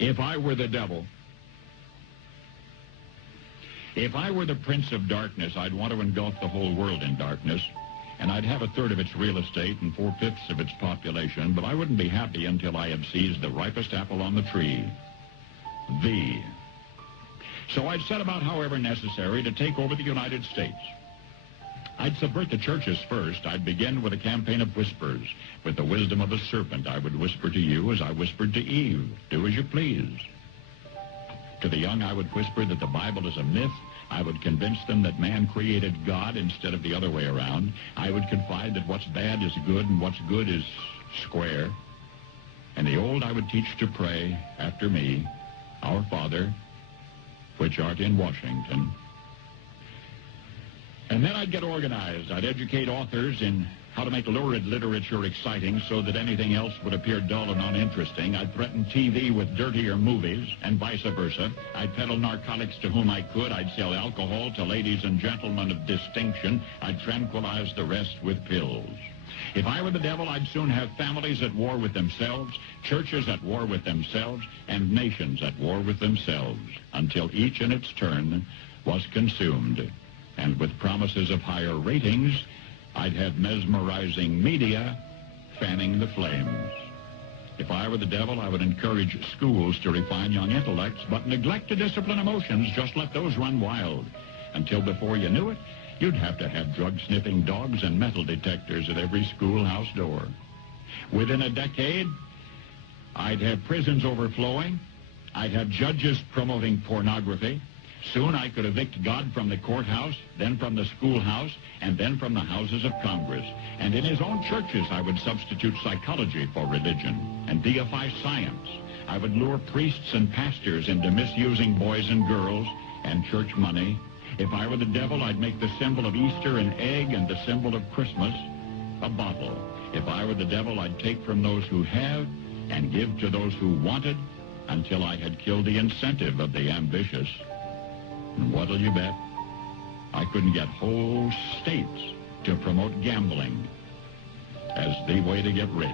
If I were the devil, if I were the prince of darkness, I'd want to engulf the whole world in darkness, and I'd have a third of its real estate and 4/5 of its population, but I wouldn't be happy until I had seized the ripest apple on the tree, thee. So I'd set about, however necessary, to take over the United States. I'd subvert the churches first. I'd begin with a campaign of whispers. With the wisdom of a serpent, I would whisper to you as I whispered to Eve, do as you please. To the young, I would whisper that the Bible is a myth. I would convince them that man created God instead of the other way around. I would confide that what's bad is good and what's good is square. And the old I would teach to pray after me, Our Father, which art in Washington. And then I'd get organized. I'd educate authors in how to make lurid literature exciting so that anything else would appear dull and uninteresting. I'd threaten TV with dirtier movies and vice versa. I'd peddle narcotics to whom I could. I'd sell alcohol to ladies and gentlemen of distinction. I'd tranquilize the rest with pills. If I were the devil, I'd soon have families at war with themselves, churches at war with themselves, and nations at war with themselves, until each in its turn was consumed. And with promises of higher ratings, I'd have mesmerizing media fanning the flames. If I were the devil, I would encourage schools to refine young intellects, but neglect to discipline emotions. Just let those run wild. Until before you knew it, you'd have to have drug-sniffing dogs and metal detectors at every schoolhouse door. Within a decade, I'd have prisons overflowing. I'd have judges promoting pornography. Soon I could evict God from the courthouse, then from the schoolhouse, and then from the houses of Congress. And in his own churches, I would substitute psychology for religion and deify science. I would lure priests and pastors into misusing boys and girls and church money. If I were the devil, I'd make the symbol of Easter an egg and the symbol of Christmas a bottle. If I were the devil, I'd take from those who have and give to those who wanted until I had killed the incentive of the ambitious. And what'll you bet? I couldn't get whole states to promote gambling as the way to get rich.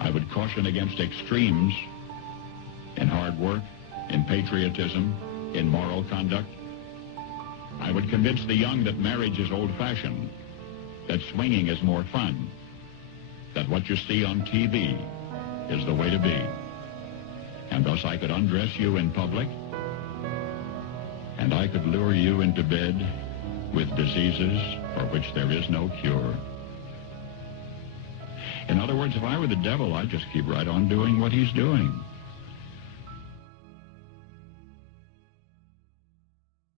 I would caution against extremes in hard work, in patriotism, in moral conduct. I would convince the young that marriage is old-fashioned, that swinging is more fun, that what you see on TV is the way to be. And thus I could undress you in public, and I could lure you into bed with diseases for which there is no cure. In other words, if I were the devil, I'd just keep right on doing what he's doing.